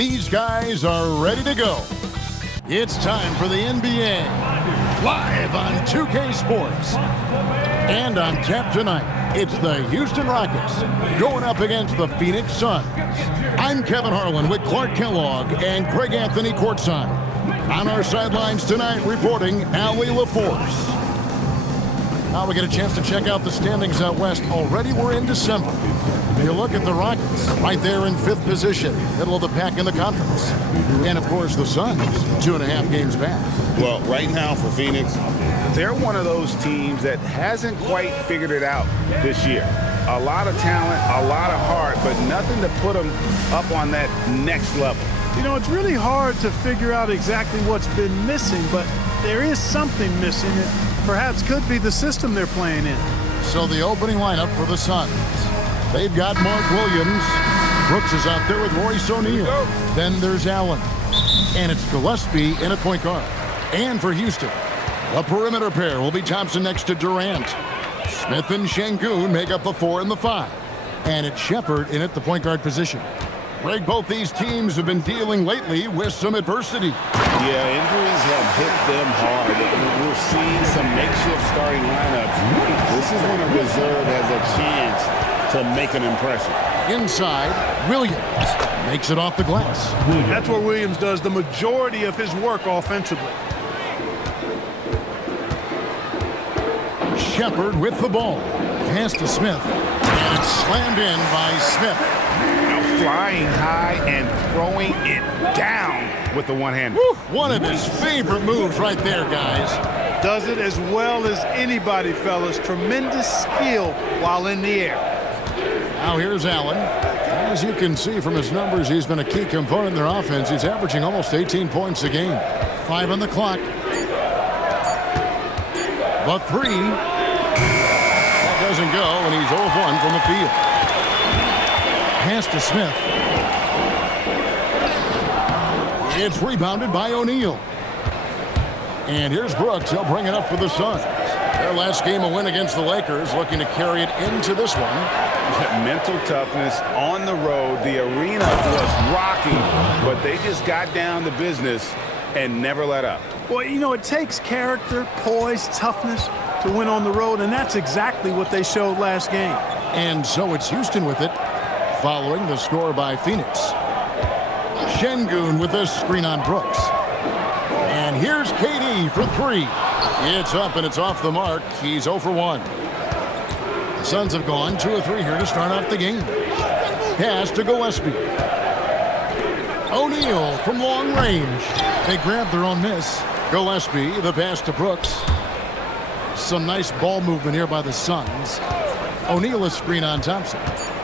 These guys are ready to go. It's time for the NBA, live on 2K Sports. And on tap tonight, it's the Houston Rockets going up against the Phoenix Suns. I'm Kevin Harlan with Clark Kellogg and Greg Anthony courtside. On our sidelines tonight, reporting Allie LaForce. Now we get a chance to check out the standings out west. Already we're in December. You look at the Rockets, right there in 5th position, middle of the pack in the conference. And, of course, the Suns, 2.5 games back. Well, right now for Phoenix, they're one of those teams that hasn't quite figured it out this year. A lot of talent, a lot of heart, but nothing to put them up on that next level. You know, it's really hard to figure out exactly what's been missing, but there is something missing. It perhaps could be the system they're playing in. So the opening lineup for the Suns. They've got Mark Williams. Brooks is out there with Royce O'Neal. Then there's Allen. And it's Gillespie in at point guard. And for Houston, the perimeter pair will be Thompson next to Durant. Smith and Şengün make up the 4 and the 5. And it's Shepherd in at the point guard position. Greg, both these teams have been dealing lately with some adversity. Yeah, injuries have hit them hard. We're seeing some makeshift starting lineups. This is when a reserve has a chance to make an impression. Inside, Williams makes it off the glass. That's where Williams does the majority of his work offensively. Shepherd with the ball. Pass to Smith. And it's slammed in by Smith. Now flying high and throwing it down with the one-hand. One of his favorite moves right there, guys. Does it as well as anybody, fellas. Tremendous skill while in the air. Now here's Allen. As you can see from his numbers, he's been a key component in their offense. He's averaging almost 18 points a game. 5 on the clock. The 3. That doesn't go, and he's 0 of 1 from the field. Pass to Smith. It's rebounded by O'Neal. And here's Brooks. He'll bring it up for the Suns. Their last game, a win against the Lakers, looking to carry it into this one. Mental toughness on the road. The arena was rocking, but they just got down to business and never let up. Well, you know, it takes character, poise, toughness to win on the road, and that's exactly what they showed last game. And so it's Houston with it, following the score by Phoenix. Şengün with a screen on Brooks. And here's KD for 3. It's up and it's off the mark. He's 0 for 1. The Suns have gone 2 of 3 here to start out the game. Pass to Gillespie. O'Neal from long range. They grab their own miss. Gillespie, the pass to Brooks. Some nice ball movement here by the Suns. O'Neal a screen on Thompson.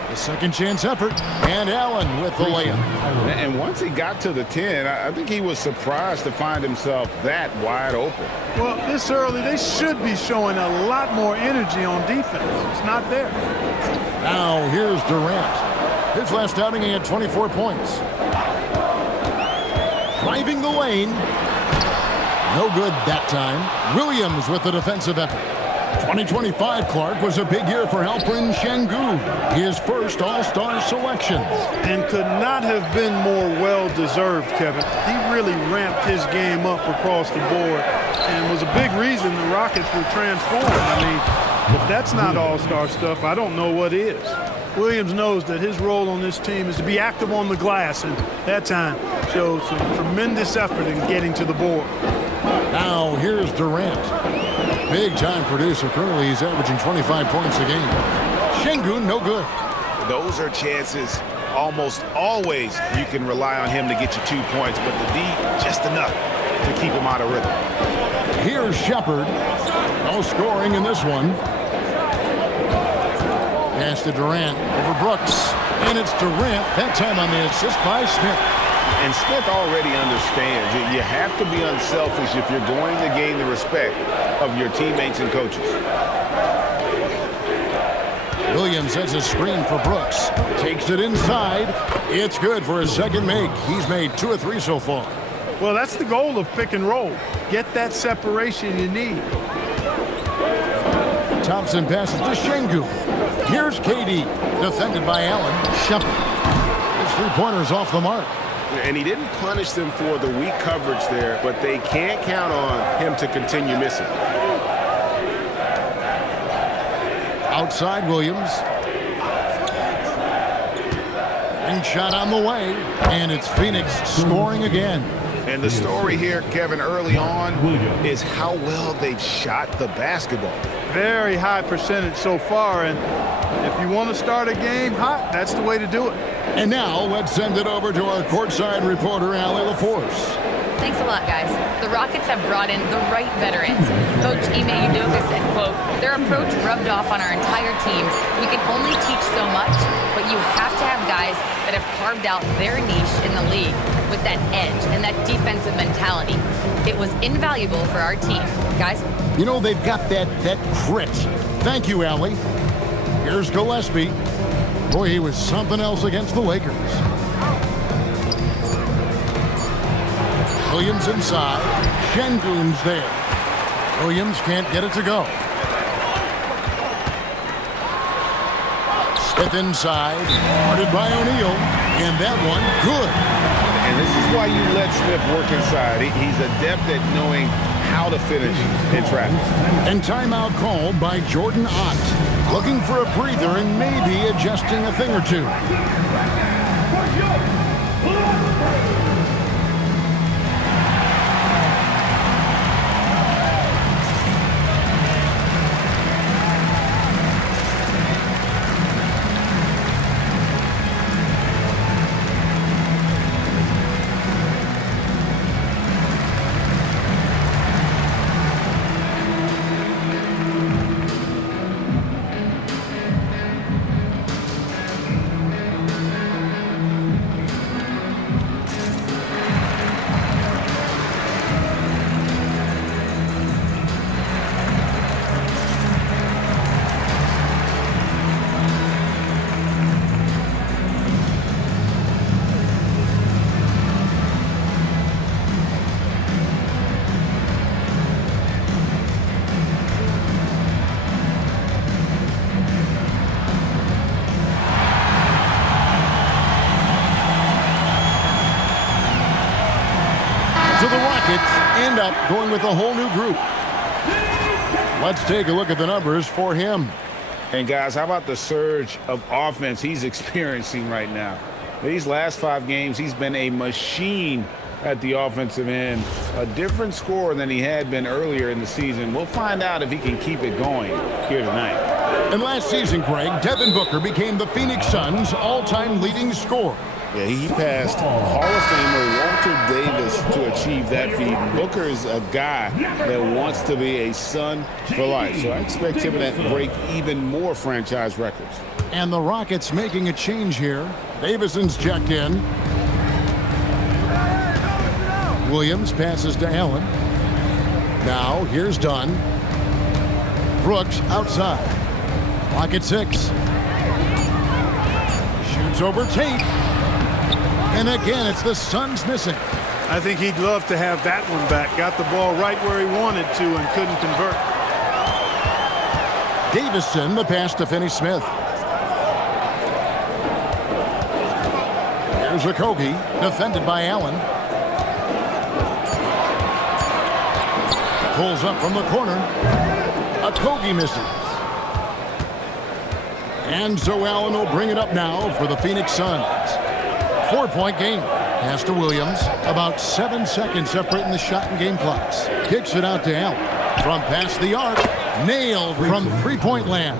The second chance effort. And Allen with the layup. And once he got to the 10, I think he was surprised to find himself that wide open. Well, this early, they should be showing a lot more energy on defense. It's not there. Now here's Durant. His last outing, he had 24 points. Driving the lane. No good that time. Williams with the defensive effort. 2025, Clark, was a big year for Alperen Şengün, his first All-Star selection. And could not have been more well-deserved, Kevin. He really ramped his game up across the board and was a big reason the Rockets were transformed. I mean, if that's not All-Star stuff, I don't know what is. Williams knows that his role on this team is to be active on the glass, and that time showed some tremendous effort in getting to the board. Now here's Durant. Big-time producer. Currently, he's averaging 25 points a game. Şengün, no good. Those are chances almost always you can rely on him to get you 2 points, but the D, just enough to keep him out of rhythm. Here's Shepherd. No scoring in this one. Pass to Durant over Brooks. And it's Durant, that time on the assist by Smith. And Smith already understands that you have to be unselfish if you're going to gain the respect of your teammates and coaches. Williams has a screen for Brooks. Takes it inside. It's good for his second make. He's made 2 of 3 so far. Well, that's the goal of pick and roll. Get that separation you need. Thompson passes to Şengün. Here's KD, defended by Allen. Shepherd. His 3-pointer's off the mark. And he didn't punish them for the weak coverage there, but they can't count on him to continue missing. Outside Williams. And shot on the way. And it's Phoenix scoring again. And the story here, Kevin, early on is how well they've shot the basketball. Very high percentage so far, and if you want to start a game hot, that's the way to do it. And now let's send it over to our courtside reporter, Allie LaForce. Thanks a lot, guys. The Rockets have brought in the right veterans. Coach Ime Udoka said, quote, their approach rubbed off on our entire team. We can only teach so much, but you have to have guys that have carved out their niche in the league with that edge and that defensive mentality. It was invaluable for our team. Guys? You know, they've got that grit. Thank you, Allie. Here's Gillespie. Boy, he was something else against the Lakers. Williams inside. Şengün's there. Williams can't get it to go. Smith inside. Guarded by O'Neal. And that one, good. And this is why you let Smith work inside. He's adept at knowing how to finish in traffic. And timeout called by Jordan Ott. Looking for a breather and maybe adjusting a thing or two. So the Rockets end up going with a whole new group. Let's take a look at the numbers for him. And guys, how about the surge of offense he's experiencing right now? These last 5 games, he's been a machine at the offensive end. A different scorer than he had been earlier in the season. We'll find out if he can keep it going here tonight. And last season, Greg, Devin Booker became the Phoenix Suns' all-time leading scorer. Yeah, he passed Hall of Famer Walter Davis to achieve that feat. Booker is a guy that wants to be a Sun for life. So I expect him to break even more franchise records. And the Rockets making a change here. Davison's checked in. Williams passes to Allen. Now here's Dunn. Brooks outside. Clock at 6. Shoots over Tate. And again, it's the Suns missing. I think he'd love to have that one back. Got the ball right where he wanted to and couldn't convert. Davison, the pass to Finney Smith. Here's Okogie, defended by Allen. Pulls up from the corner. Okogie misses. And so Allen will bring it up now for the Phoenix Suns. 4-point game. Pass to Williams. About 7 seconds separating the shot and game clocks. Kicks it out to Allen. From past the arc. Nailed from three-point land.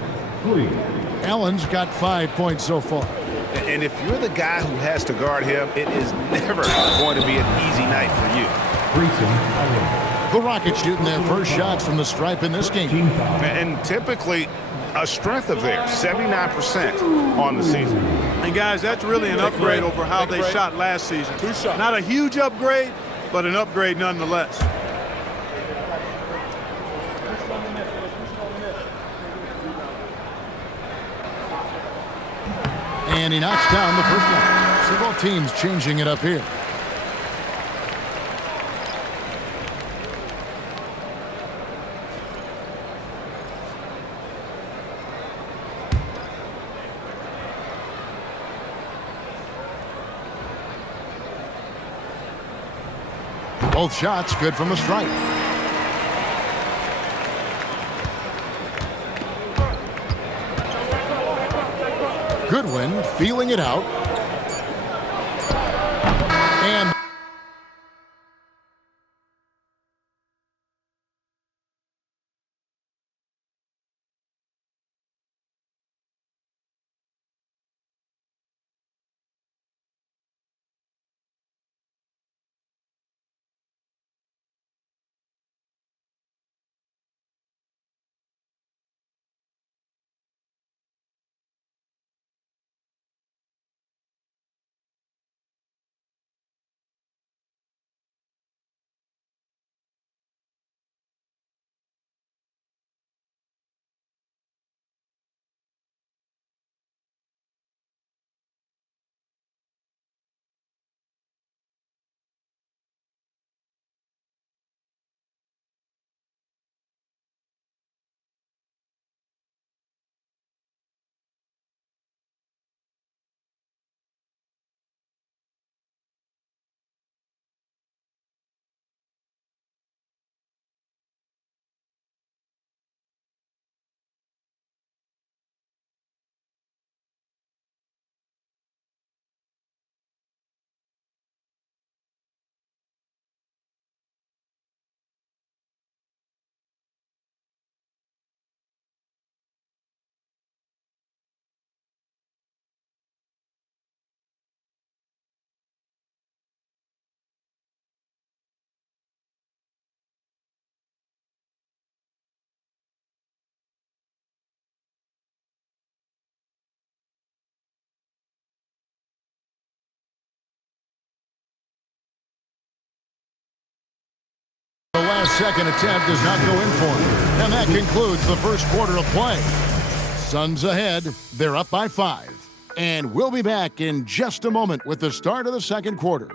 Allen's got 5 points so far. And if you're the guy who has to guard him, it is never going to be an easy night for you. The Rockets shooting their first shots from the stripe in this game. And typically a strength of theirs, 79% on the season. And guys, that's really an upgrade over how they shot last season. Not a huge upgrade, but an upgrade nonetheless. And he knocks down the first one. So both teams changing it up here. Both shots good from the stripe. Goodwin feeling it out. And the last second attempt does not go in for him. And that concludes the first quarter of play. Suns ahead. They're up by 5. And we'll be back in just a moment with the start of the second quarter.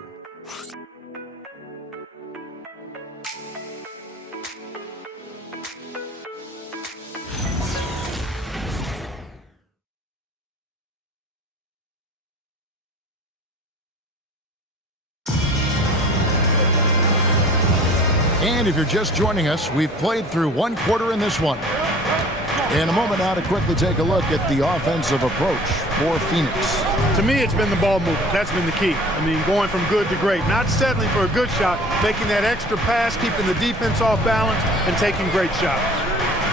And if you're just joining us, we've played through one quarter in this one. In a moment now to quickly take a look at the offensive approach for Phoenix. To me, it's been the ball movement. That's been the key. I mean, going from good to great. Not settling for a good shot, making that extra pass, keeping the defense off balance, and taking great shots.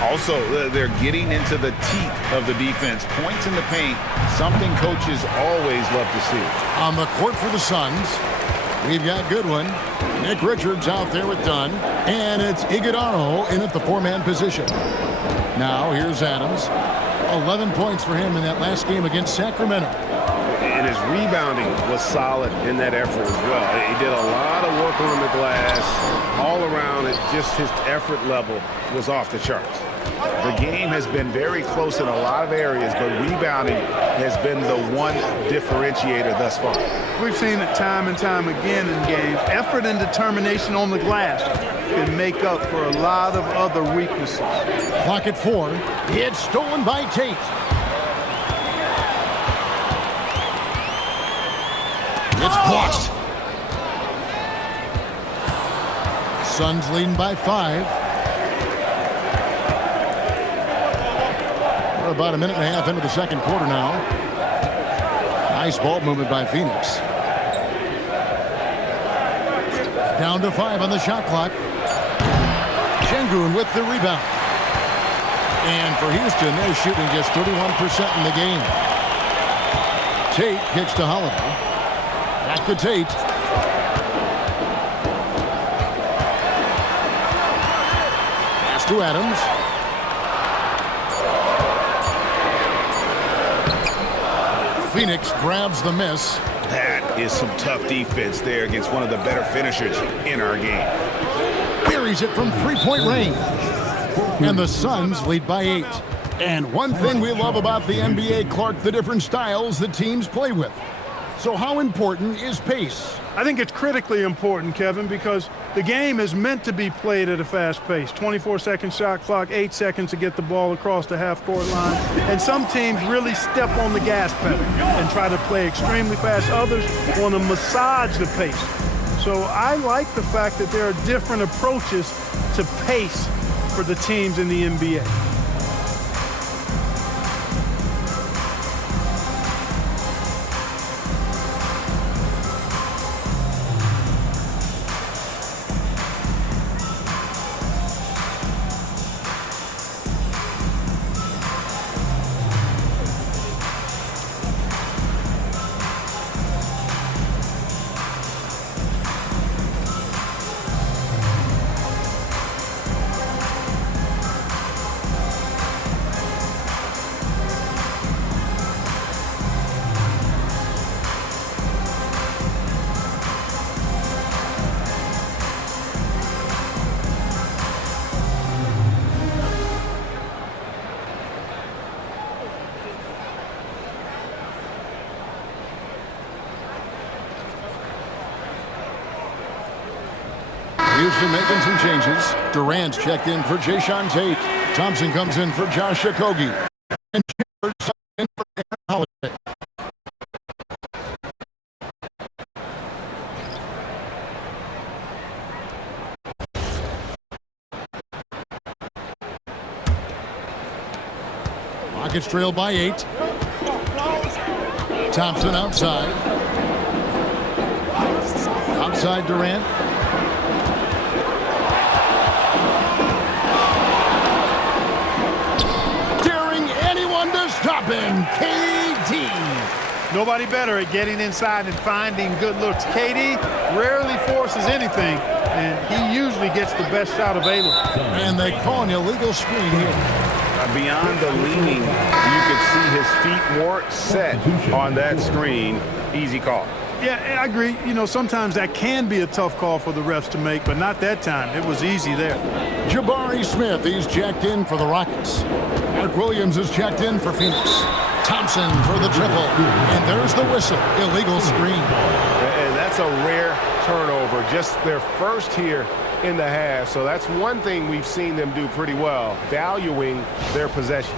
Also, they're getting into the teeth of the defense. Points in the paint, something coaches always love to see. On the court for the Suns, we've got Goodwin. Nick Richards out there with Dunn. And it's Iguodala in at the 4-man position. Now here's Adams. 11 points for him in that last game against Sacramento. And his rebounding was solid in that effort as well. He did a lot of work on the glass. All around it, just his effort level was off the charts. The game has been very close in a lot of areas, but rebounding has been the one differentiator thus far. We've seen it time and time again in games. Effort and determination on the glass can make up for a lot of other weaknesses. Clock at 4. It's stolen by Tate. It's blocked. Suns leading by 5. We're about a minute and a half into the second quarter now. Nice ball movement by Phoenix. Down to 5 on the shot clock. Şengün with the rebound. And for Houston, they're shooting just 31% in the game. Tate kicks to Holiday. Back to Tate. Pass to Adams. Phoenix grabs the miss. That is some tough defense there against one of the better finishers in our game. Buries it from three-point range. And the Suns lead by 8. And one thing we love about the NBA, Clark, the different styles the teams play with. So how important is pace? I think it's critically important, Kevin, because the game is meant to be played at a fast pace. 24-second shot clock, 8 seconds to get the ball across the half-court line. And some teams really step on the gas pedal and try to play extremely fast. Others want to massage the pace. So I like the fact that there are different approaches to pace for the teams in the NBA. Houston making some changes. Durant's checked in for Jayshawn Tate. Thompson comes in for Josh Okogie. And Shepard's in for Aaron Holiday. Rockets trail by 8. Thompson outside. Outside Durant. Stopping KD. Nobody better at getting inside and finding good looks. KD rarely forces anything, and he usually gets the best shot available. And they call an illegal screen here. Beyond the leaning, you could see his feet weren't set on that screen. Easy call. Yeah, I agree. You know, sometimes that can be a tough call for the refs to make, but not that time. It was easy there. Jabari Smith, he's checked in for the Rockets. Mark Williams is checked in for Phoenix. Thompson for the triple. And there's the whistle. Illegal screen. And that's a rare turnover. Just their first here in the half. So that's one thing we've seen them do pretty well, valuing their possession.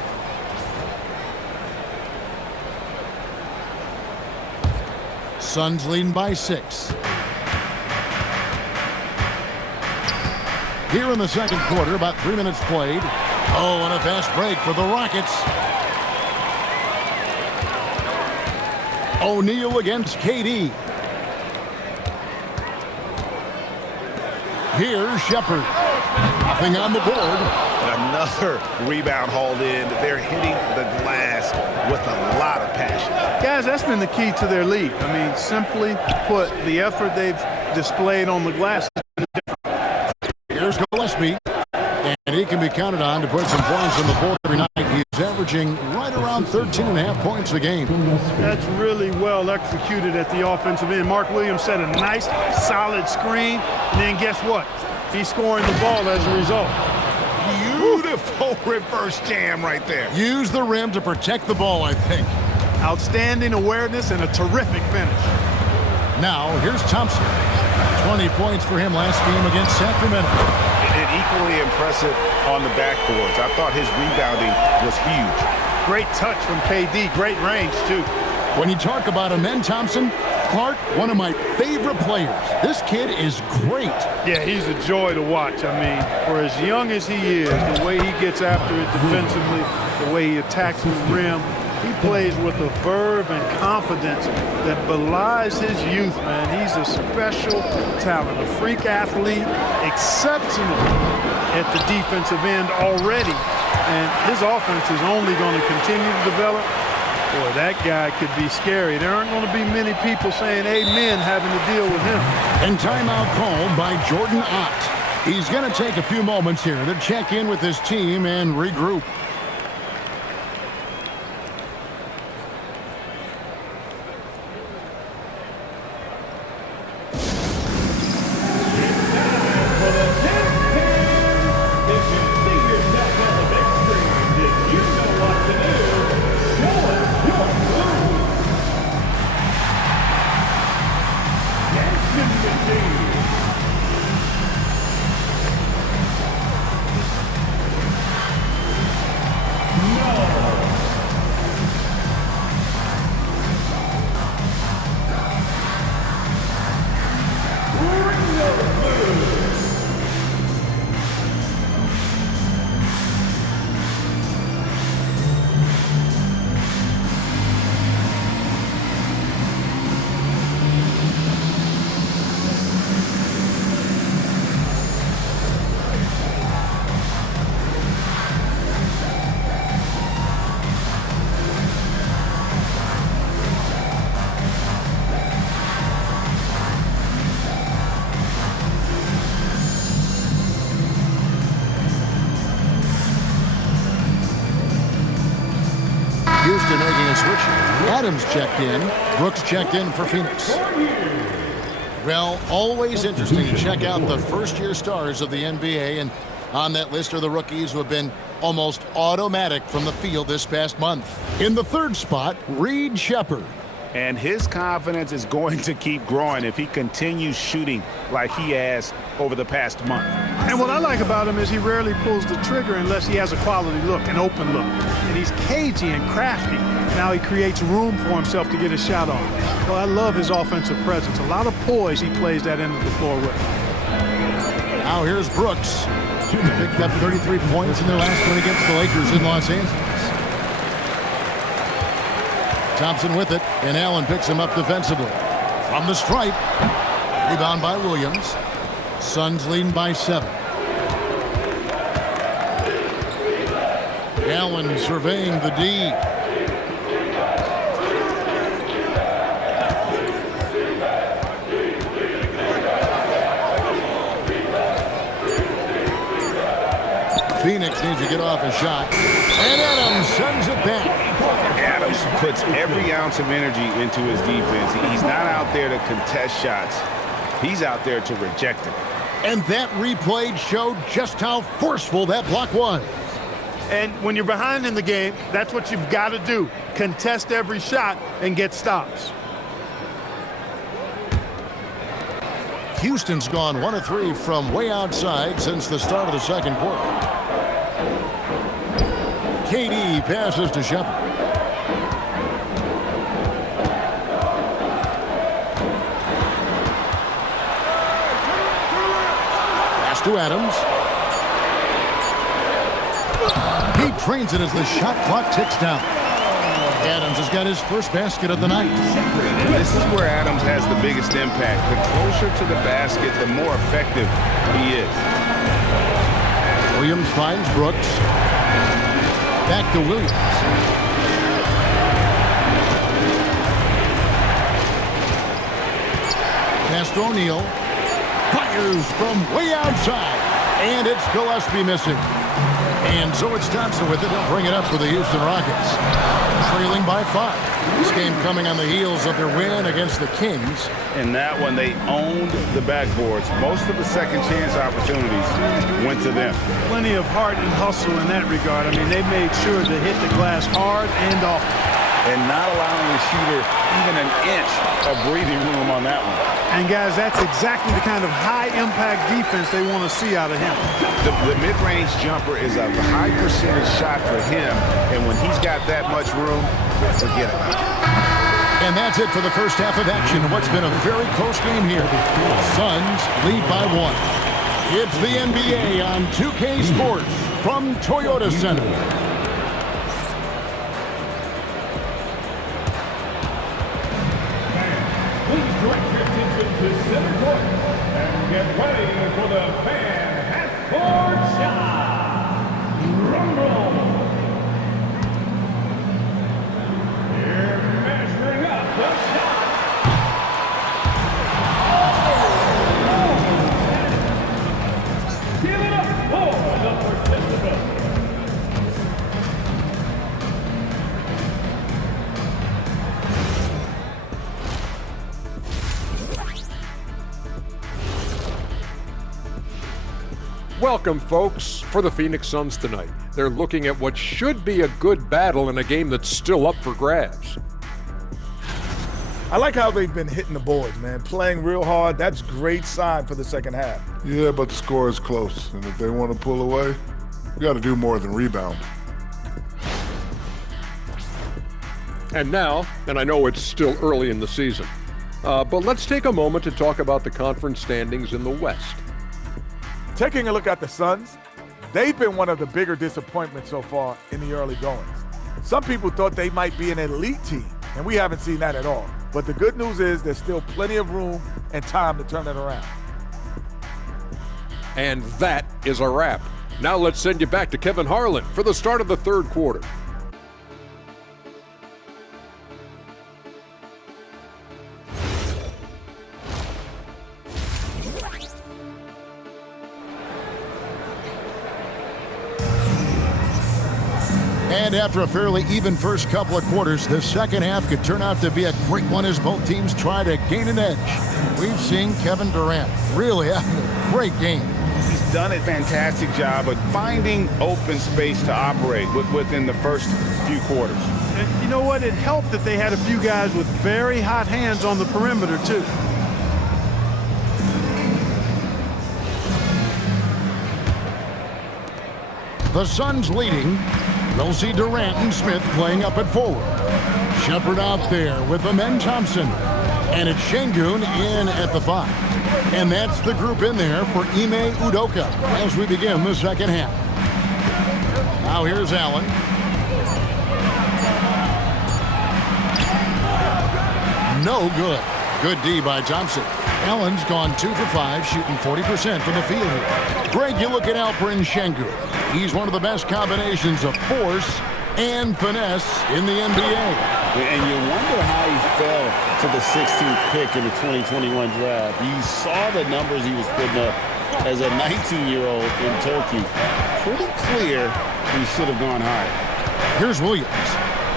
Suns leading by 6. Here in the second quarter, about 3 minutes played. Oh, and a fast break for the Rockets. O'Neal against KD. Here's Shepard. Nothing on the board. Another rebound hauled in. They're hitting the glass with a lot of passion. Guys, that's been the key to their lead. I mean, simply put, the effort they've displayed on the glass. Here's Gillespie. And he can be counted on to put some points on the board every night. He's averaging right around 13.5 points a game. That's really well executed at the offensive end. Mark Williams set a nice, solid screen. And then guess what? He's scoring the ball as a result. Beautiful reverse jam right there. Use the rim to protect the ball, I think. Outstanding awareness and a terrific finish. Now, here's Thompson. 20 points for him last game against Sacramento. And equally impressive on the backboards. I thought his rebounding was huge. Great touch from KD. Great range, too. When you talk about Amen Thompson, Clark, one of my favorite players. This kid is great. Yeah, he's a joy to watch. I mean, for as young as he is, the way he gets after it defensively, the way he attacks the rim, he plays with a verve and confidence that belies his youth, man. He's a special talent, a freak athlete, exceptional at the defensive end already. And his offense is only going to continue to develop. Boy, that guy could be scary. There aren't going to be many people saying amen having to deal with him. And timeout called by Jordan Ott. He's going to take a few moments here to check in with his team and regroup. Adams checked in. Brooks checked in for Phoenix. Well, always interesting to check out the first-year stars of the NBA, and on that list are the rookies who have been almost automatic from the field this past month. In the third spot, Reed Sheppard. And his confidence is going to keep growing if he continues shooting like he has over the past month. And what I like about him is he rarely pulls the trigger unless he has a quality look, an open look. And he's cagey and crafty. Now he creates room for himself to get a shot off. Well, I love his offensive presence. A lot of poise he plays that end of the floor with. Now here's Brooks. Picked up 33 points in their last win against the Lakers in Los Angeles. Thompson with it, and Allen picks him up defensively. From the stripe, rebound by Williams. Suns leading by 7. Allen surveying the D. Phoenix needs to get off a shot. And Adams sends it back. Adams puts every ounce of energy into his defense. He's not out there to contest shots. He's out there to reject them. And that replay showed just how forceful that block was. And when you're behind in the game, that's what you've got to do. Contest every shot and get stops. Houston's gone 1 of 3 from way outside since the start of the second quarter. KD passes to Sheppard. Pass to Adams. He trains it as the shot clock ticks down. Adams has got his first basket of the night. And this is where Adams has the biggest impact. The closer to the basket, the more effective he is. Williams finds Brooks. Back to Williams. Pass to O'Neal. Fires from way outside. And it's Gillespie missing. And so it's Thompson with it. He'll bring it up for the Houston Rockets. Trailing by 5. This game coming on the heels of their win against the Kings. In that one, they owned the backboards. Most of the second chance opportunities went to them. Plenty of heart and hustle in that regard. I mean, they made sure to hit the glass hard and often. And not allowing the shooter even an inch of breathing room on that one. And guys, that's exactly the kind of high-impact defense they want to see out of him. The mid-range jumper is a high percentage shot for him, and when he's got that much room, forget about it. And that's it for the first half of action. What's been a very close game here. Suns lead by 1. It's the NBA on 2K Sports from Toyota Center. Please direct your attention to center court and get ready for the fan half-court shot. Rumble. Here measuring up the shot. Give it up for the participants. Welcome, folks, for the Phoenix Suns tonight. They're looking at what should be a good battle in a game that's still up for grabs. I like how they've been hitting the boards, man. Playing real hard, that's great sign for the second half. Yeah, but the score is close, and if they want to pull away, we got to do more than rebound. And now, and I know it's still early in the season, but let's take a moment to talk about the conference standings in the West. Taking a look at the Suns, they've been one of the bigger disappointments so far in the early goings. Some people thought they might be an elite team, and we haven't seen that at all. But the good news is there's still plenty of room and time to turn it around. And that is a wrap. Now let's send you back to Kevin Harlan for the start of the third quarter. And after a fairly even first couple of quarters, the second half could turn out to be a great one as both teams try to gain an edge. We've seen Kevin Durant really having a great game. He's done a fantastic job of finding open space to operate within the first few quarters. And you know what? It helped that they had a few guys with very hot hands on the perimeter, too. The Suns leading. We'll see Durant and Smith playing up at forward. Shepard out there with Amen Thompson. And it's Şengün in at the 5. And that's the group in there for Ime Udoka as we begin the second half. Now here's Allen. No good. Good D by Thompson. Allen's gone 2 for 5, shooting 40% from the field here. Greg, you look at Alperen Şengün. He's one of the best combinations of force and finesse in the NBA. And you wonder how he fell to the 16th pick in the 2021 draft. You saw the numbers he was putting up as a 19-year-old in Turkey. Pretty clear he should have gone higher. Here's Williams.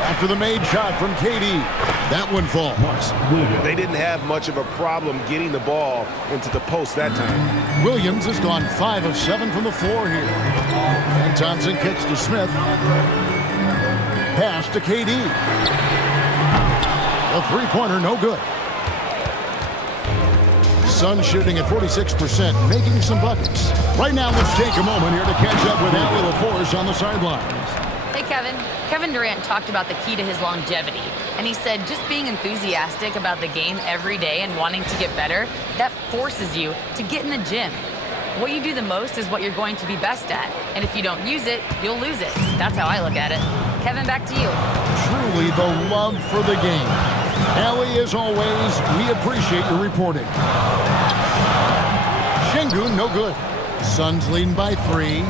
After the made shot from KD. That one falls. They didn't have much of a problem getting the ball into the post that time. Williams has gone 5 of 7 from the floor here. And Thompson kicks to Smith. Pass to KD. A three-pointer, no good. Suns shooting at 46%, making some buckets. Right now, let's take a moment here to catch up with Allie LaForce on the sidelines. Hey, Kevin. Kevin Durant talked about the key to his longevity. And he said just being enthusiastic about the game every day and wanting to get better, that forces you to get in the gym. What you do the most is what you're going to be best at. And if you don't use it, you'll lose it. That's how I look at it. Kevin, back to you. Truly the love for the game. Allie, as always, we appreciate your reporting. Şengün, no good. Suns leading by 3.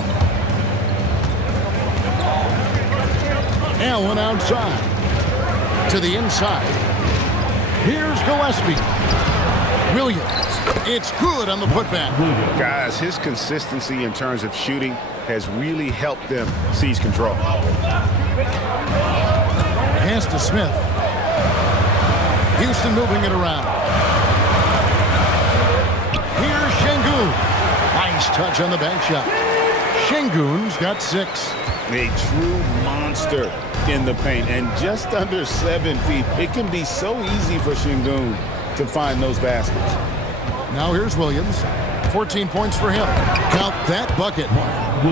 Allen outside. To the inside. Here's Gillespie. Williams. It's good on the putback. Guys, his consistency in terms of shooting has really helped them seize control. Pass to Smith. Houston moving it around. Here's Şengün. Nice touch on the bank shot. Şengün's got 6. A true monster in the paint and just under 7 feet. It can be so easy for Şengün to find those baskets. Now here's Williams. 14 points for him. Count that bucket.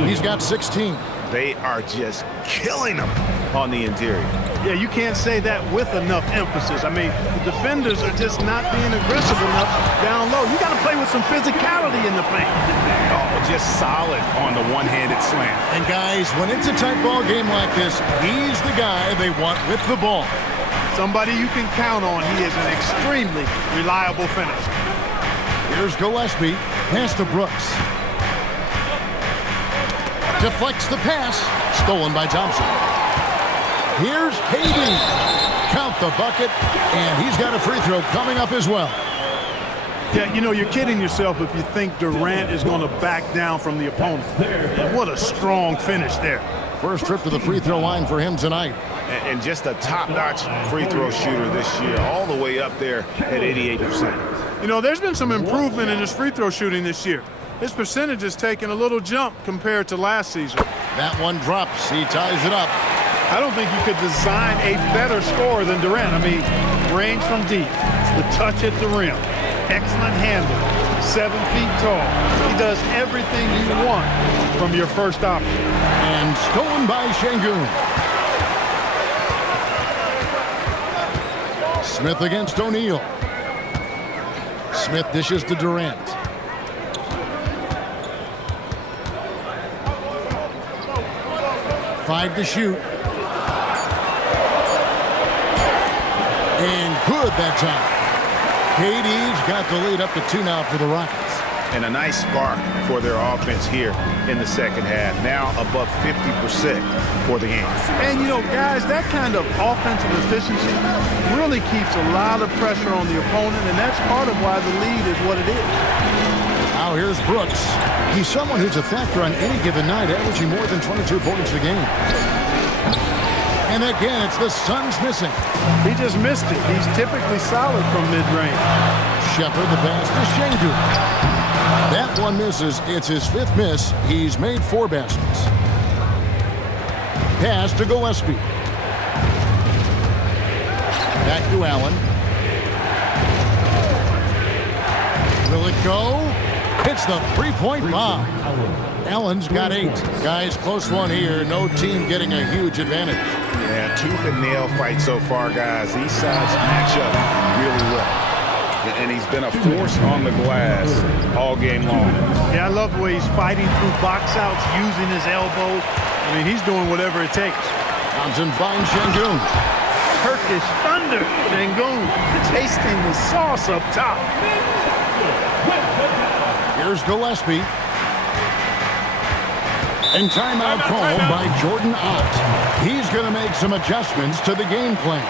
He's got 16. They are just killing them on the interior. Yeah, you can't say that with enough emphasis. I mean, the defenders are just not being aggressive enough down low. You got to play with some physicality in the paint. Oh, just solid on the one-handed slam. And guys, when it's a tight ball game like this, he's the guy they want with the ball. Somebody you can count on. He is an extremely reliable finisher. Here's Gillespie. Pass to Brooks. Deflects the pass. Stolen by Thompson. Here's KD. Count the bucket, and he's got a free throw coming up as well. Yeah, you know, you're kidding yourself if you think Durant is going to back down from the opponent. And what a strong finish there. First trip to the free throw line for him tonight. And just a top-notch free throw shooter this year, all the way up there at 88%. You know, there's been some improvement in his free throw shooting this year. His percentage has taken a little jump compared to last season. That one drops. He ties it up. I don't think you could design a better scorer than Durant. I mean, range from deep, the touch at the rim, excellent handle, 7 feet tall. He does everything you want from your first option. And stolen by Şengün. Smith against O'Neal. Smith dishes to Durant. Five to shoot. And good that time. KD's got the lead up to 2 now for the Rockets. And a nice spark for their offense here in the second half. Now above 50% for the game. And, you know, guys, that kind of offensive efficiency really keeps a lot of pressure on the opponent, and that's part of why the lead is what it is. Now here's Brooks. He's someone who's a factor on any given night, averaging more than 22 points a game. And again, it's the Suns missing. He just missed it. He's typically solid from mid-range. Shepard the pass to Şengün. That one misses. It's his 5th miss. He's made 4 baskets. Pass to Gillespie. Back to Allen. Will it go? It's the 3-point bomb. Allen's got 8. Guys, close one here. No team getting a huge advantage. Yeah, tooth and nail fight so far, guys. These sides match up really well. And he's been a force on the glass all game long. Yeah, I love the way he's fighting through box outs, using his elbow. I mean, he's doing whatever it takes. Thompson finds Şengün. Turkish thunder. Şengün tasting the sauce up top. Here's Gillespie. And timeout called by Jordan Ott. He's going to make some adjustments to the game plan.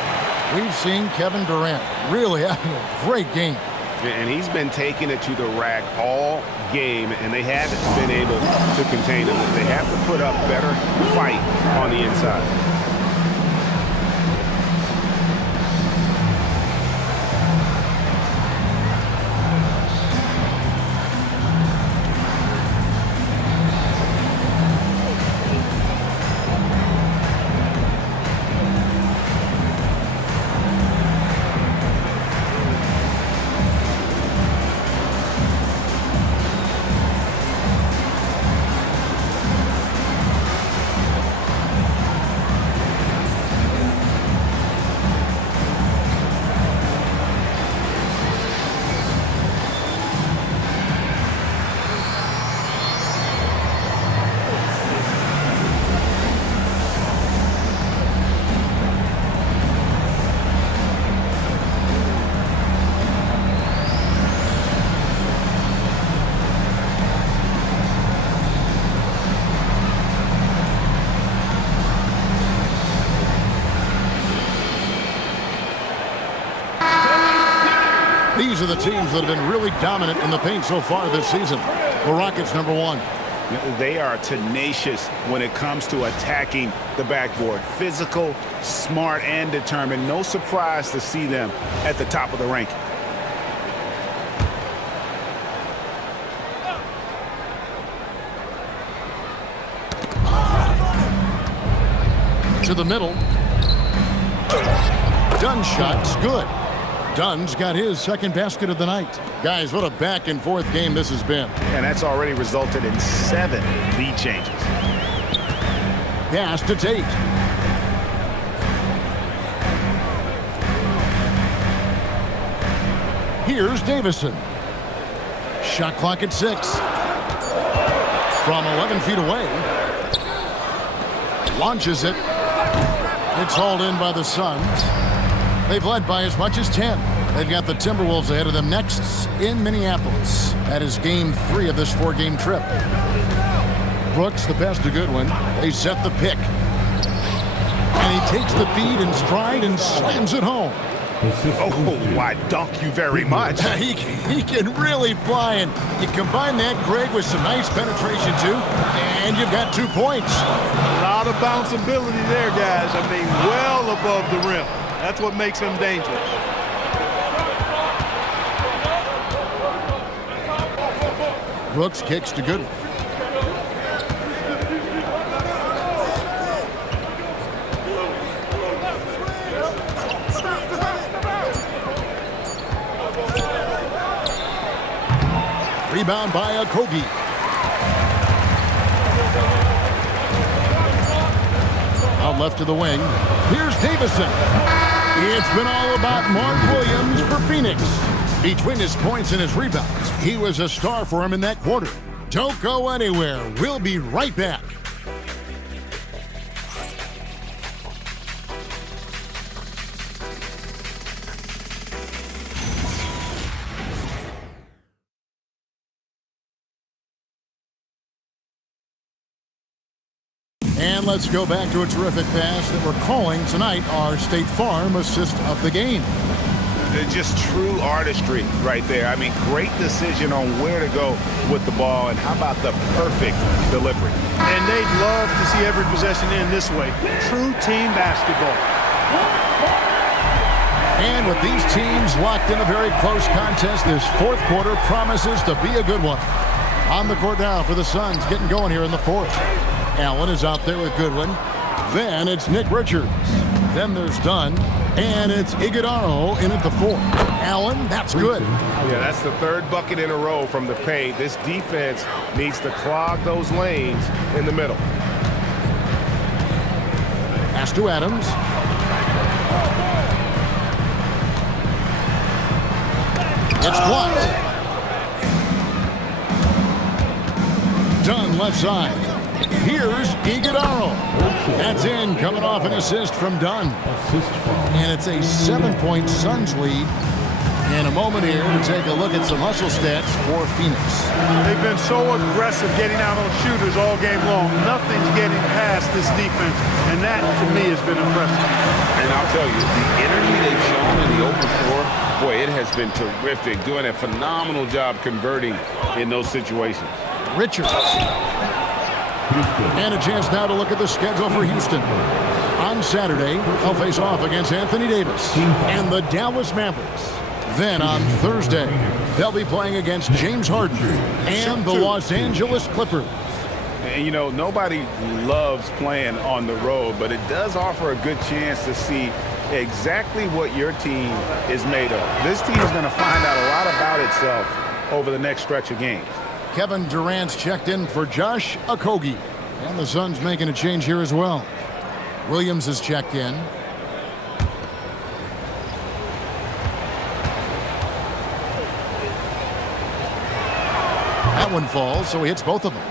We've seen Kevin Durant really having a great game. And he's been taking it to the rack all game, and they haven't been able to contain him. They have to put up better fight on the inside. These are the teams that have been really dominant in the paint so far this season. The Rockets, number 1. They are tenacious when it comes to attacking the backboard. Physical, smart, and determined. No surprise to see them at the top of the ranking. To the middle. Dunn's shot's good. Dunn's got his 2nd basket of the night. Guys, what a back-and-forth game this has been. And that's already resulted in 7 lead changes. Pass to Tate. Here's Davison. Shot clock at 6. From 11 feet away. Launches it. It's hauled in by the Suns. They've led by as much as 10. They've got the Timberwolves ahead of them next in Minneapolis. That is game 3 of this 4-game trip. Brooks, the pass to Goodwin. They set the pick. And he takes the feed in stride and slams it home. Oh, I dunk you very much. He can really fly, and you combine that, Greg, with some nice penetration, too, and you've got 2 points. A lot of bounceability there, guys. I mean, well above the rim. That's what makes him dangerous. Brooks kicks to Goodwin. Rebound by Okogie. Out left to the wing. Here's Davison. It's been all about Mark Williams for Phoenix. Between his points and his rebounds, he was a star for him in that quarter. Don't go anywhere. We'll be right back. And let's go back to a terrific pass that we're calling tonight our State Farm assist of the game. just true artistry right there. I mean, great decision on where to go with the ball, and how about the perfect delivery. And they'd love to see every possession end this way. True team basketball. And with these teams locked in a very close contest, this fourth quarter promises to be a good one. On the court now for the Suns, getting going here in the fourth. Allen is out there with Goodwin. Then it's Nick Richards. Then there's Dunn. And it's Iguodala in at the fourth. Allen, that's good. Yeah, that's the third bucket in a row from the paint. This defense needs to clog those lanes in the middle. Pass to Adams. It's blocked. Dunn left side. Here's Iguodala. That's in, coming off an assist from Dunn. And it's a 7-point Suns lead. In a moment here to take a look at some hustle stats for Phoenix. They've been so aggressive getting out on shooters all game long. Nothing's getting past this defense, and that, to me, has been impressive. And I'll tell you, the energy they've shown in the open floor, boy, it has been terrific, doing a phenomenal job converting in those situations. Richards. And a chance now to look at the schedule for Houston. On Saturday, they'll face off against Anthony Davis and the Dallas Mavericks. Then on Thursday, they'll be playing against James Harden and the Los Angeles Clippers. And, you know, nobody loves playing on the road, but it does offer a good chance to see exactly what your team is made of. This team is going to find out a lot about itself over the next stretch of games. Kevin Durant's checked in for Josh Okogie. And the Suns making a change here as well. Williams is checked in. That one falls, so he hits both of them.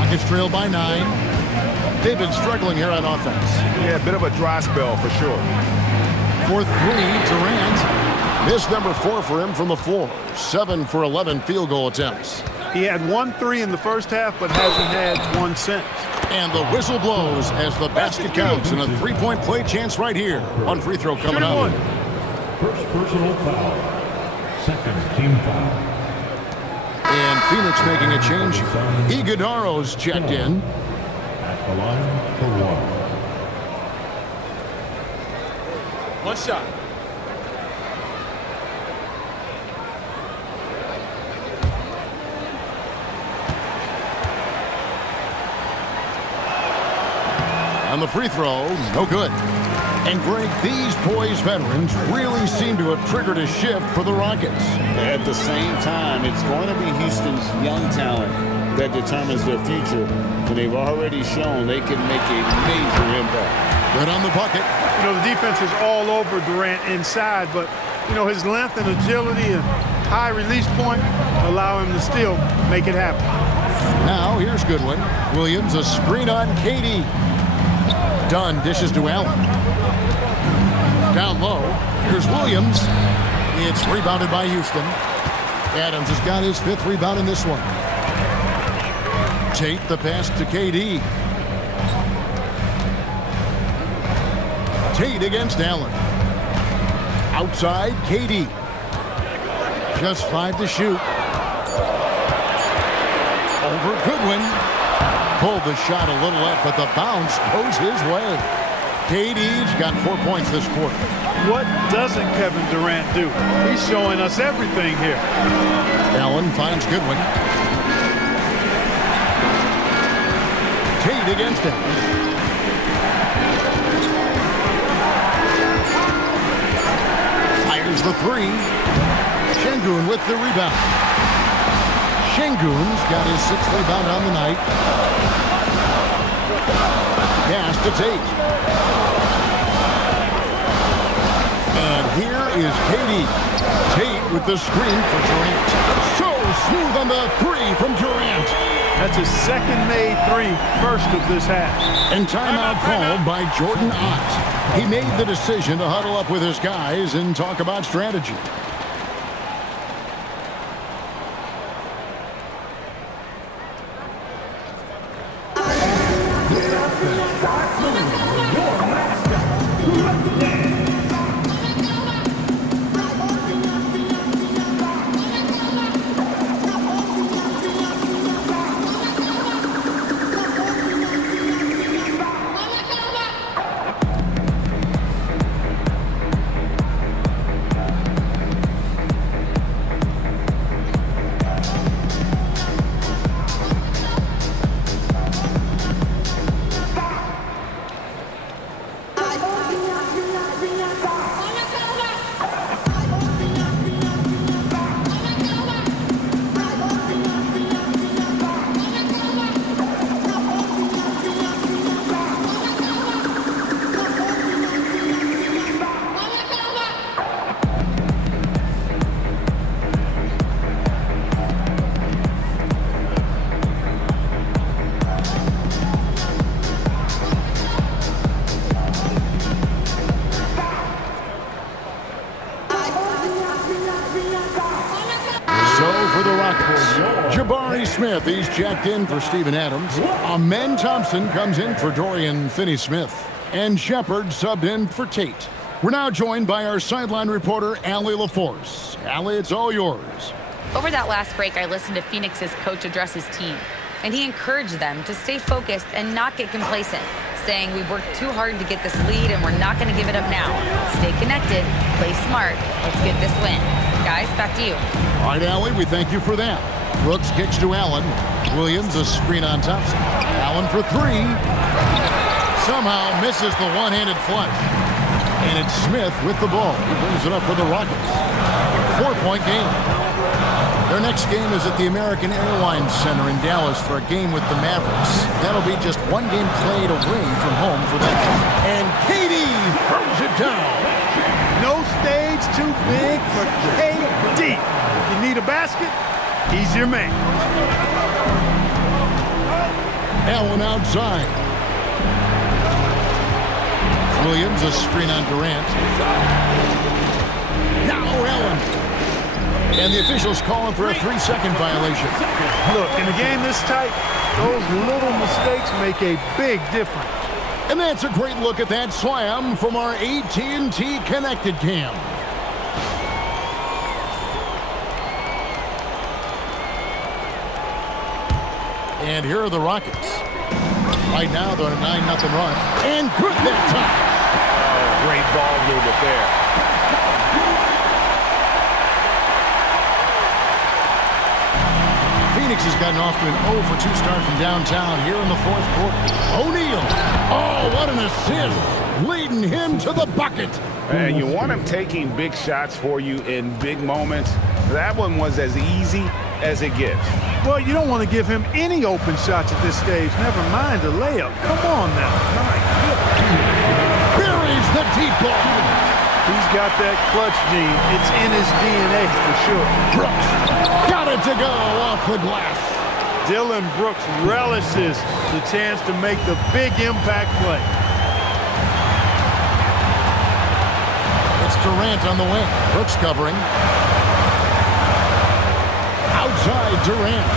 Rockets trail by 9. They've been struggling here on offense. Yeah, a bit of a dry spell for sure. For 3, Durant. Missed number 4 for him from the floor. 7 for 11 field goal attempts. He had 1 3 in the first half, but hasn't had one since. And the whistle blows as the basket counts, and a 3-point play chance right here. One free throw coming up. First personal foul. Second team foul. And Phoenix making a change. Iguodala's checked in. At the line for 1. One shot. On the free throw, no good. And Greg, these poised veterans really seem to have triggered a shift for the Rockets. At the same time, it's going to be Houston's young talent that determines their future. And they've already shown they can make a major impact. Good on the bucket. You know, the defense is all over Durant inside, but, you know, his length and agility and high release point allow him to still make it happen. Now, here's Goodwin. Williams, a screen on KD. Dunn dishes to Allen. Down low, here's Williams. It's rebounded by Houston. Adams has got his 5th rebound in this one. Tate the pass to KD. Tate against Allen. Outside, KD. Just 5 to shoot. Over Goodwin. Pulled the shot a little left, but the bounce goes his way. KD's got 4 points this quarter. What doesn't Kevin Durant do? He's showing us everything here. Allen finds Goodwin. Tate against him. Fires the 3. Şengün with the rebound. Şengün's got his 6th rebound on the night. Pass to Tate. And here is KD. Tate with the screen for Durant. So smooth on the 3 from Durant. That's his second made 3, first of this half. And timeout called by Jordan Ott. He made the decision to huddle up with his guys and talk about strategy. for the Rockets. Jabari Smith, he's checked in for Steven Adams. Amen Thompson comes in for Dorian Finney-Smith. And Shepard subbed in for Tate. We're now joined by our sideline reporter, Allie LaForce. Allie, it's all yours. Over that last break, I listened to Phoenix's coach address his team, and he encouraged them to stay focused and not get complacent, saying we've worked too hard to get this lead and we're not going to give it up now. Stay connected, play smart, let's get this win. Guys, back to you. All right, Allie, we thank you for that. Brooks kicks to Allen. Williams, a screen on Thompson. Allen for three. Somehow misses the one-handed flush. And it's Smith with the ball. He brings it up for the Rockets. 4-point game. Their next game is at the American Airlines Center in Dallas for a game with the Mavericks. That'll be just one game played away from home for that team. And KD throws it down. No stage too big for KD. If you need a basket, he's your man. Allen outside. Williams, a screen on Durant. Now Allen. And the officials calling for a 3-second violation. Look, in a game this tight, those little mistakes make a big difference. And that's a great look at that slam from our AT&T Connected Cam. And here are the Rockets. Right now, they're on a 9-0 run. And good that time. Oh, great ball movement there. Phoenix has gotten off to an 0-for-2 start from downtown here in the fourth quarter. O'Neal. Oh, what an assist. Leading him to the bucket. And you want him taking big shots for you in big moments. That one was as easy as it gets. Well, you don't want to give him any open shots at this stage. Never mind a layup. Come on now. My goodness. Buries the deep ball. He's got that clutch gene. It's in his DNA for sure. Brooks got it to go off the glass. Dillon Brooks relishes the chance to make the big impact play. It's Durant on the wing. Brooks covering. Outside Durant.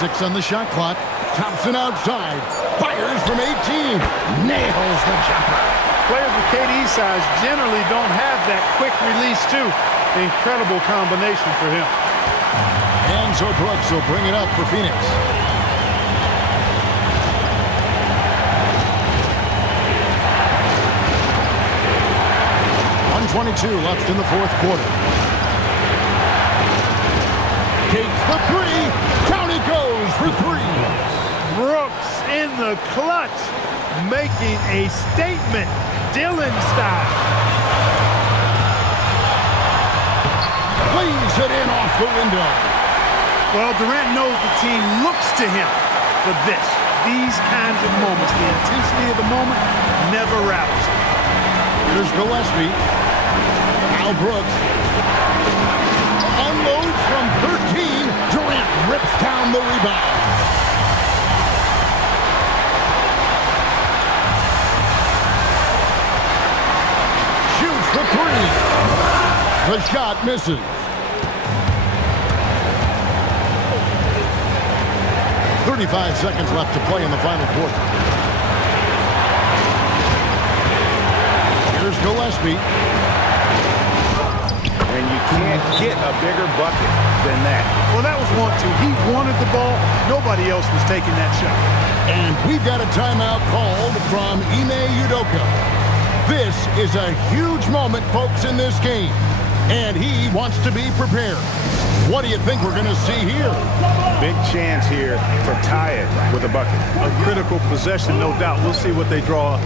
6 on the shot clock. Thompson outside. Fires from 18. Nails the jumper. Players with KD's size generally don't have that quick release too. Incredible combination for him. And so Brooks will bring it up for Phoenix. 1:22 left in the fourth quarter. Takes the three. County goes for three. Brooks in the clutch, making a statement, Dillon style. Lays it in off the window. Well, Durant knows the team looks to him for this. These kinds of moments, the intensity of the moment never rattles. Here's Gillespie. Al Brooks unloads from 13. Durant rips down the rebound. Shoots for three. The shot misses. .35 seconds left to play in the final quarter. Here's Gillespie. And you can't get a bigger bucket than that. Well, that was 1-2. He wanted the ball. Nobody else was taking that shot. And we've got a timeout called from Ime Udoka. This is a huge moment, folks, in this game. And he wants to be prepared. What do you think we're going to see here? Big chance here to tie it with a bucket. A critical possession, no doubt. We'll see what they draw up.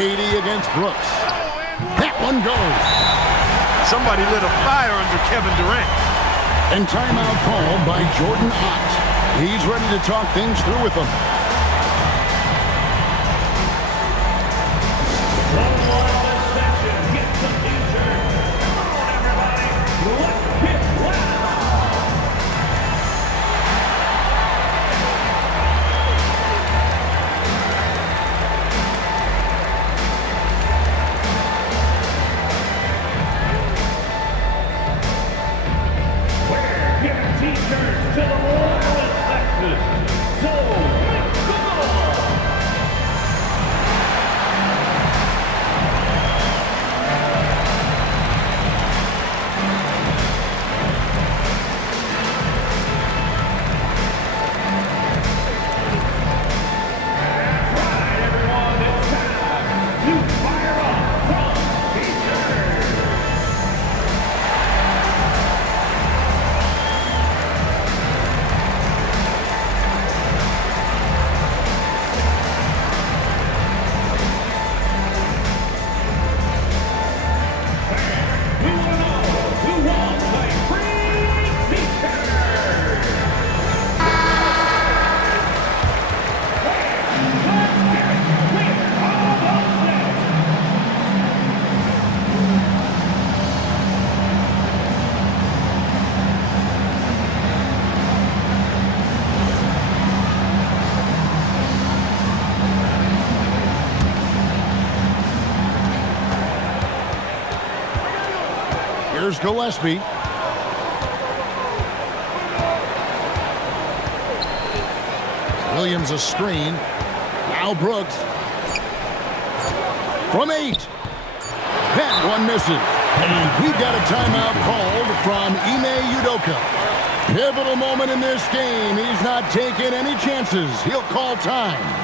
Katie against Brooks. That one goes. Somebody lit a fire under Kevin Durant. And timeout called by Jordan Ott. He's ready to talk things through with them. Here's Gillespie. Williams a screen. Now Brooks. From 8. That one misses. And we've got a timeout called from Ime Udoka. Pivotal moment in this game. He's not taking any chances. He'll call time.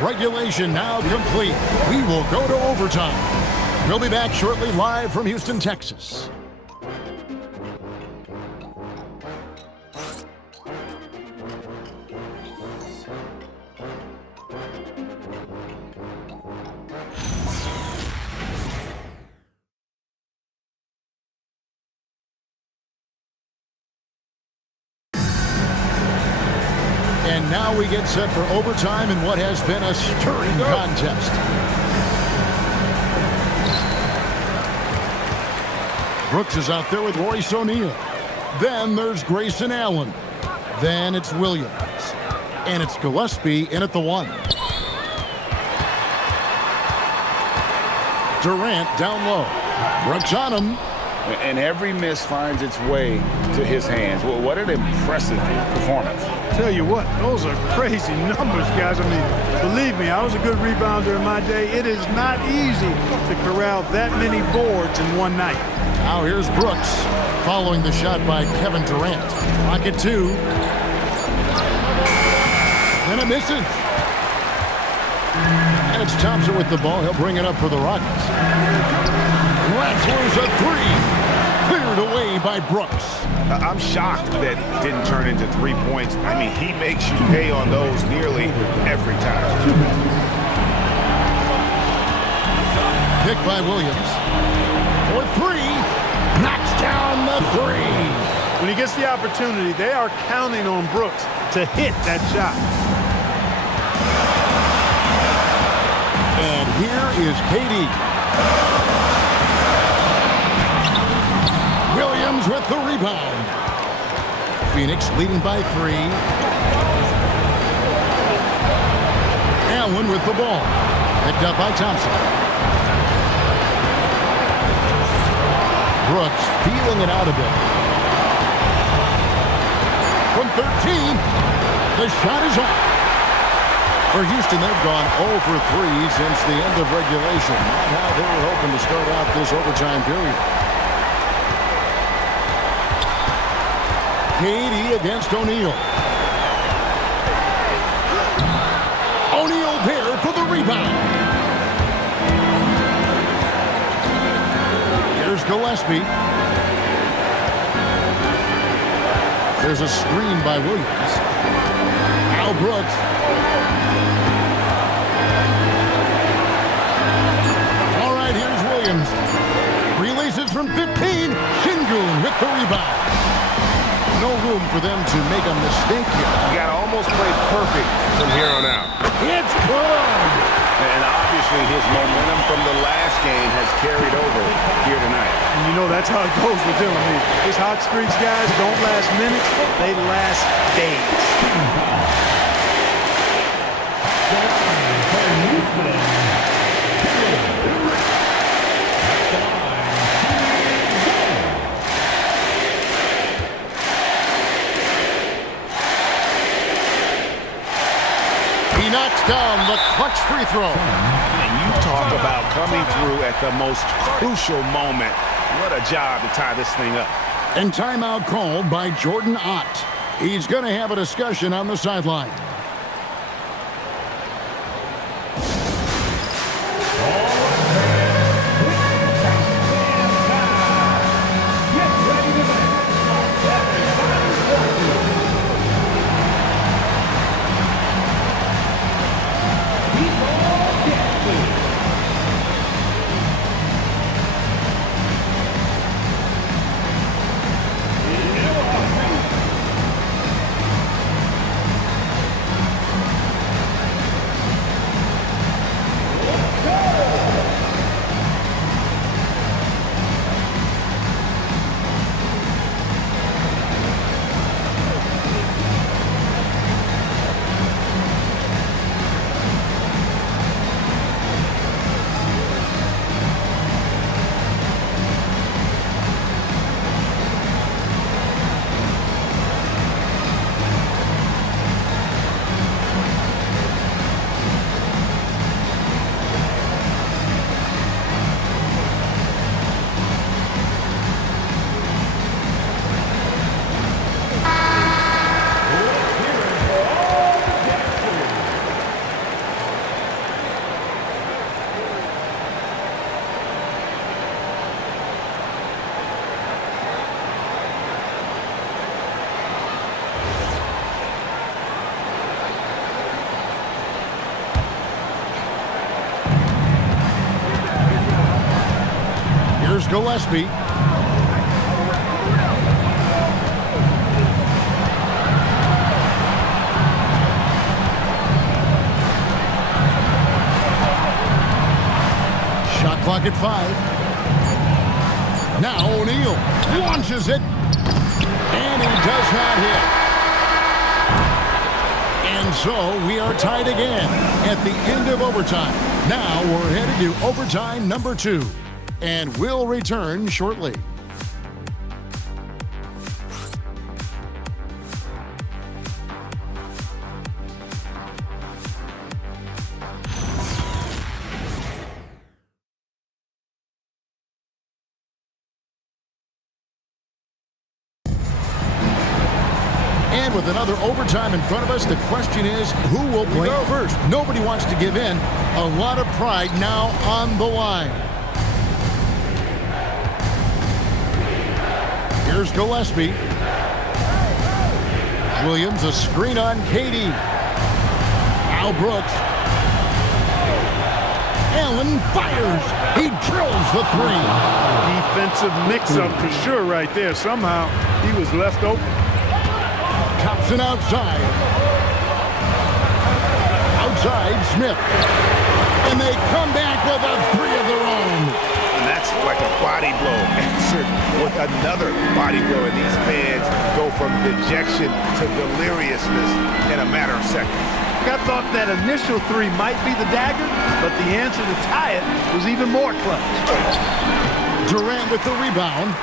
Regulation now complete. We will go to overtime. We'll be back shortly live from Houston, Texas. And now we get set for overtime in what has been a stirring contest. Brooks is out there with Royce O'Neal. Then there's Grayson Allen. Then it's Williams. And it's Gillespie in at the 1. Durant down low. Brooks on him. and every miss finds its way to his hands. Well, what an impressive performance. Tell you what, those are crazy numbers, guys. I mean, believe me, I was a good rebounder in my day. It is not easy to corral that many boards in one night. Now here's Brooks following the shot by Kevin Durant. Rocket 2. And it misses. And it's Thompson with the ball. He'll bring it up for the Rockets. Rattler's a 3. Cleared away by Brooks. I'm shocked that didn't turn into 3 points. I mean, he makes you pay on those nearly every time. Picked by Williams. For 3. Knocks down the 3. When he gets the opportunity, they are counting on Brooks to hit that shot. And here is KD. Williams with the rebound. Phoenix leading by 3. Allen with the ball. Picked up by Thompson. Brooks feeling it out a bit. From 13, the shot is off. For Houston, they've gone 0 for 3 since the end of regulation. Not how they were hoping to start out this overtime period. KD against O'Neal. O'Neal there for the rebound. Here's Gillespie. There's a screen by Williams. Al Brooks. All right, here's Williams. Releases from 15. Şengün with the rebound. No room for them to make a mistake here. You got to almost play perfect from here on out. It's good! And obviously his momentum from the last game has carried over here tonight. And you know that's how it goes with him. I mean, his hot streaks, guys, don't last minutes. They last days. He knocks down the clutch free throw. And you talk about coming through at the most crucial moment. What a job to tie this thing up. And timeout called by Jordan Ott. He's going to have a discussion on the sideline. Here's Gillespie. Shot clock at 5. Now O'Neal launches it. And he does not hit. And so we are tied again at the end of overtime. Now we're headed to overtime number 2. And we'll return shortly. And with another overtime in front of us, the question is, who will blink first? Nobody wants to give in. A lot of pride now on the line. Here's Gillespie. Williams, a screen on Katie. Al Brooks. Allen fires. He drills the three. Defensive mix-up for sure right there. Somehow he was left open. Thompson outside. Outside, Smith. And they come back with a three of their own. And that's like a body blow answered with another body blow. And these fans go from dejection to deliriousness in a matter of seconds. I thought that initial three might be the dagger, but the answer to tie it was even more clutch. Durant with the rebound.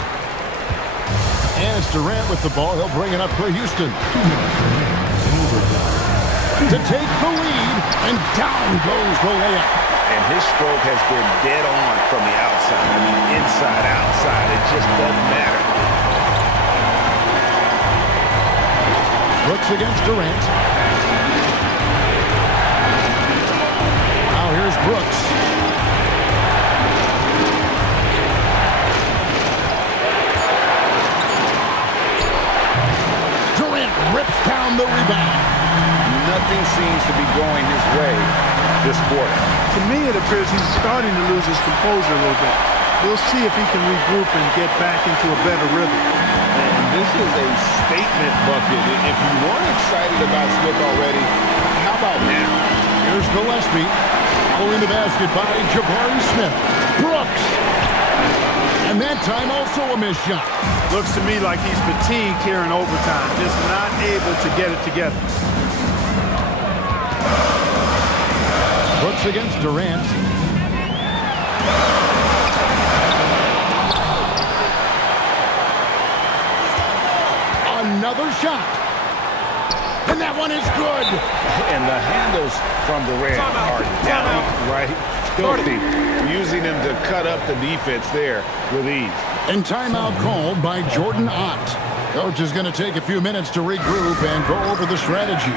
And it's Durant with the ball. He'll bring it up for Houston. To take the lead, and down goes the layup. And his stroke has been dead on from the outside. I mean, inside, outside, it just doesn't matter. Brooks against Durant. Now here's Brooks. Durant rips down the rebound. Nothing seems to be going his way this quarter. To me, it appears he's starting to lose his composure a little bit. We'll see if he can regroup and get back into a better rhythm. And this is a statement bucket. If you weren't excited about Smith already, how about now? Here's Gillespie. Following the basket by Jabari Smith. Brooks. And that time also a missed shot. Looks to me like he's fatigued here in overtime, just not able to get it together. Brooks against Durant. Another shot. And that one is good. And the handles from Durant are downright filthy, using him to cut up the defense there with ease. And timeout called by Jordan Ott. Coach is going to take a few minutes to regroup and go over the strategy.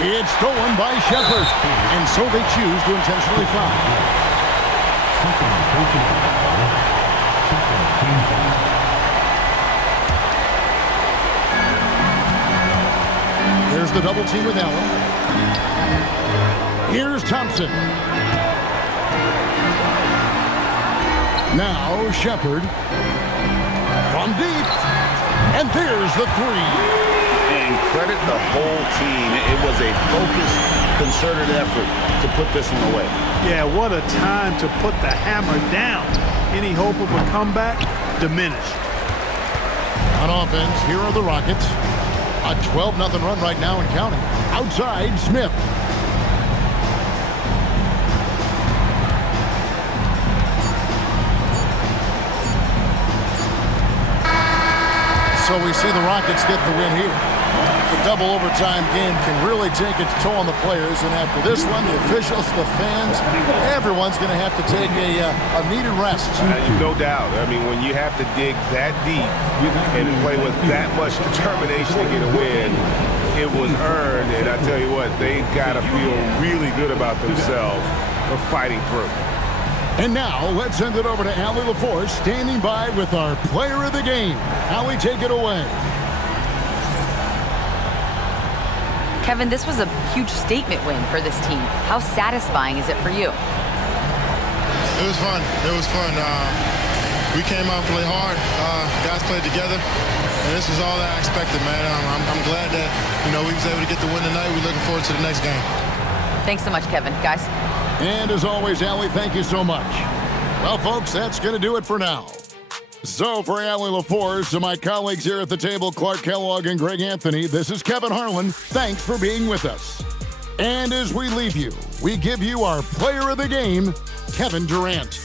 It's stolen by Shepherd, and so they choose to intentionally foul. Here's the double team with Allen. Here's Thompson. Now Shepherd from deep, and there's the three. and credit the whole team. It was a focused, concerted effort to put this one away. Yeah, what a time to put the hammer down. Any hope of a comeback diminished. On offense, here are the Rockets. A 12-0 run right now and counting. Outside, Smith. So we see the Rockets get the win here. The double overtime game can really take its toll on the players, and after this one, the officials, the fans, everyone's going to have to take a needed rest. No doubt. I mean, when you have to dig that deep and play with that much determination to get a win, it was earned, and I tell you what, they've got to feel really good about themselves for fighting through. And now, let's send it over to Allie LaForce, standing by with our player of the game. Allie, take it away. Kevin, this was a huge statement win for this team. How satisfying is it for you? It was fun. It was fun. We came out and played hard. Guys played together. And this was all that I expected, man. I'm glad that, we was able to get the win tonight. We're looking forward to the next game. Thanks so much, Kevin. Guys. And as always, Allie, thank you so much. Well, folks, that's going to do it for now. So for Allie LaForce and my colleagues here at the table, Clark Kellogg and Greg Anthony, this is Kevin Harlan. Thanks for being with us. And as we leave you, we give you our player of the game, Kevin Durant.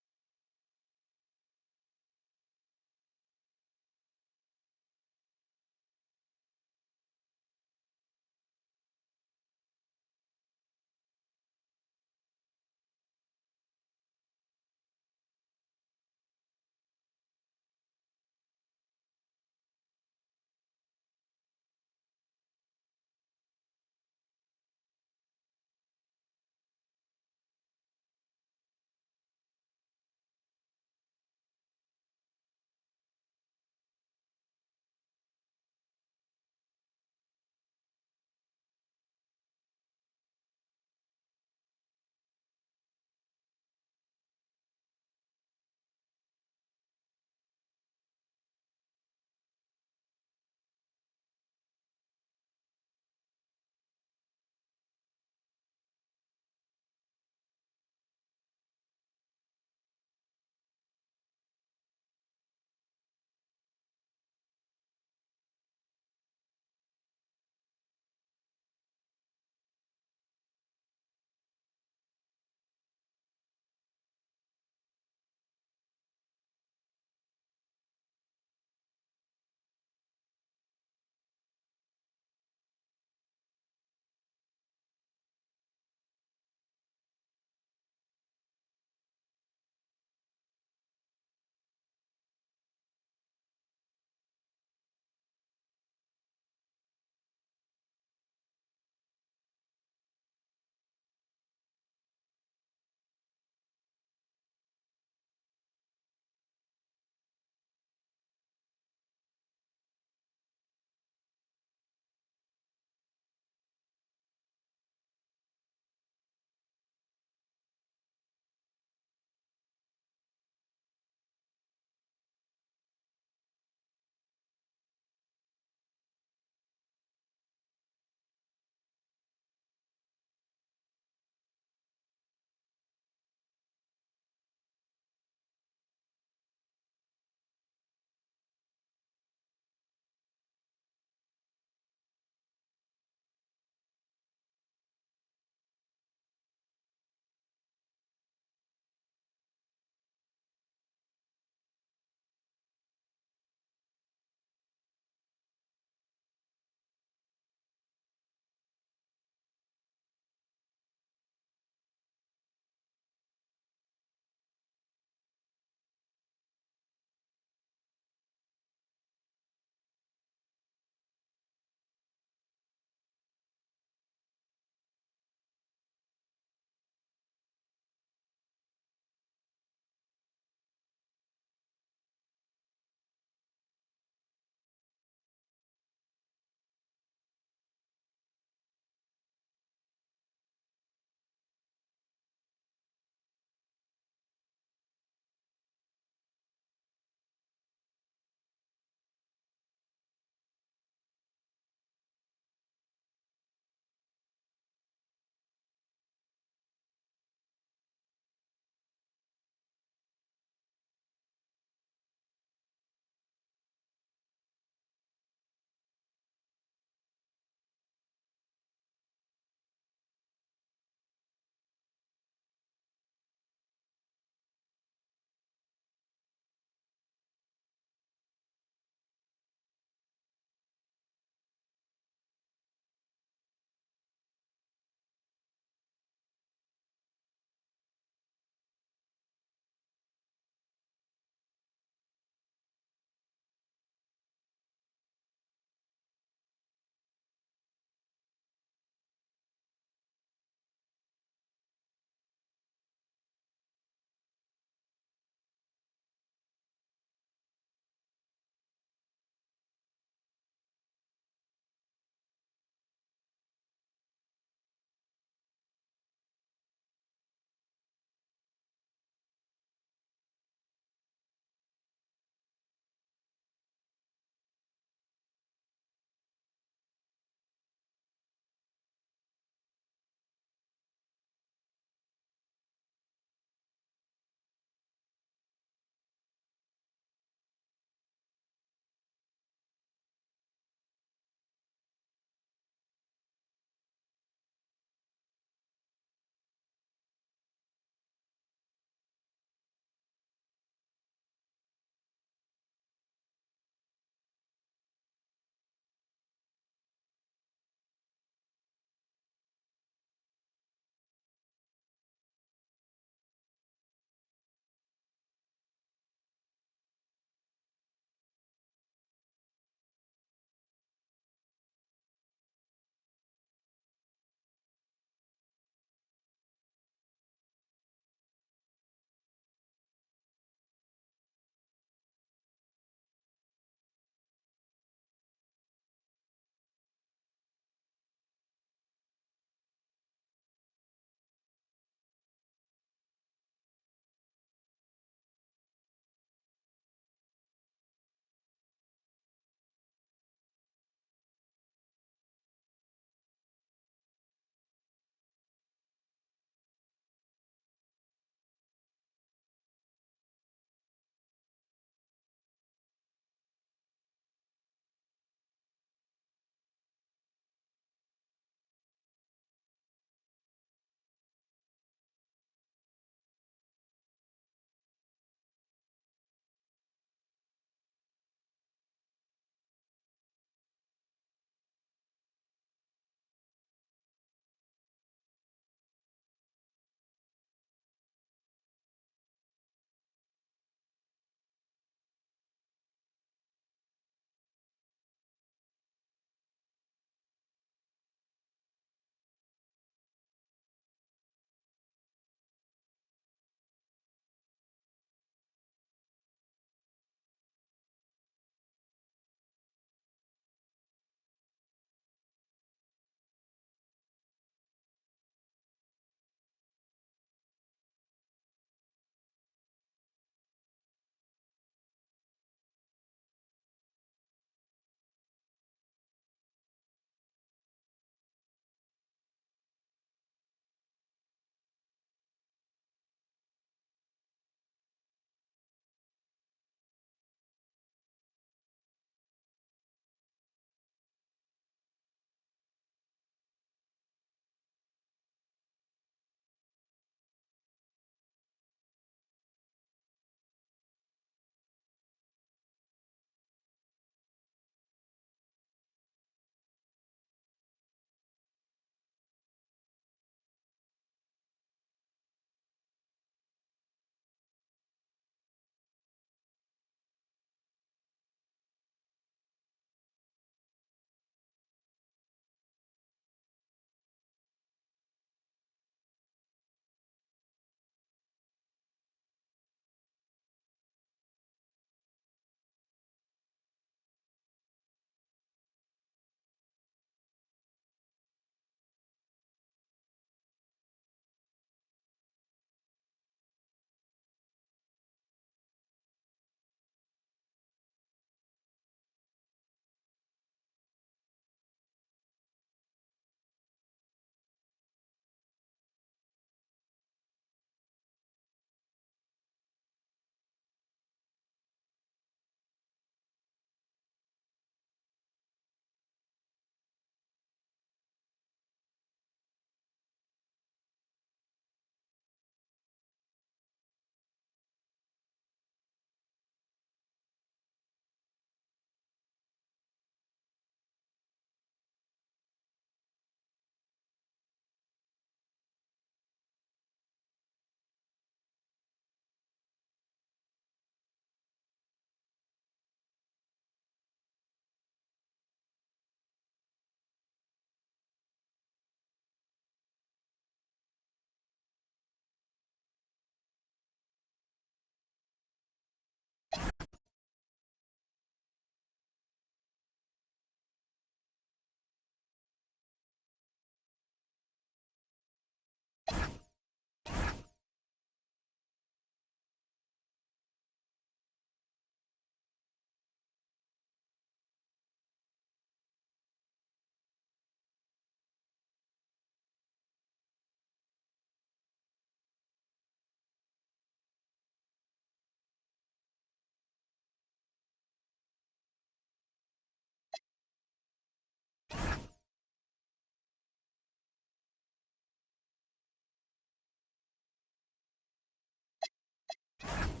it.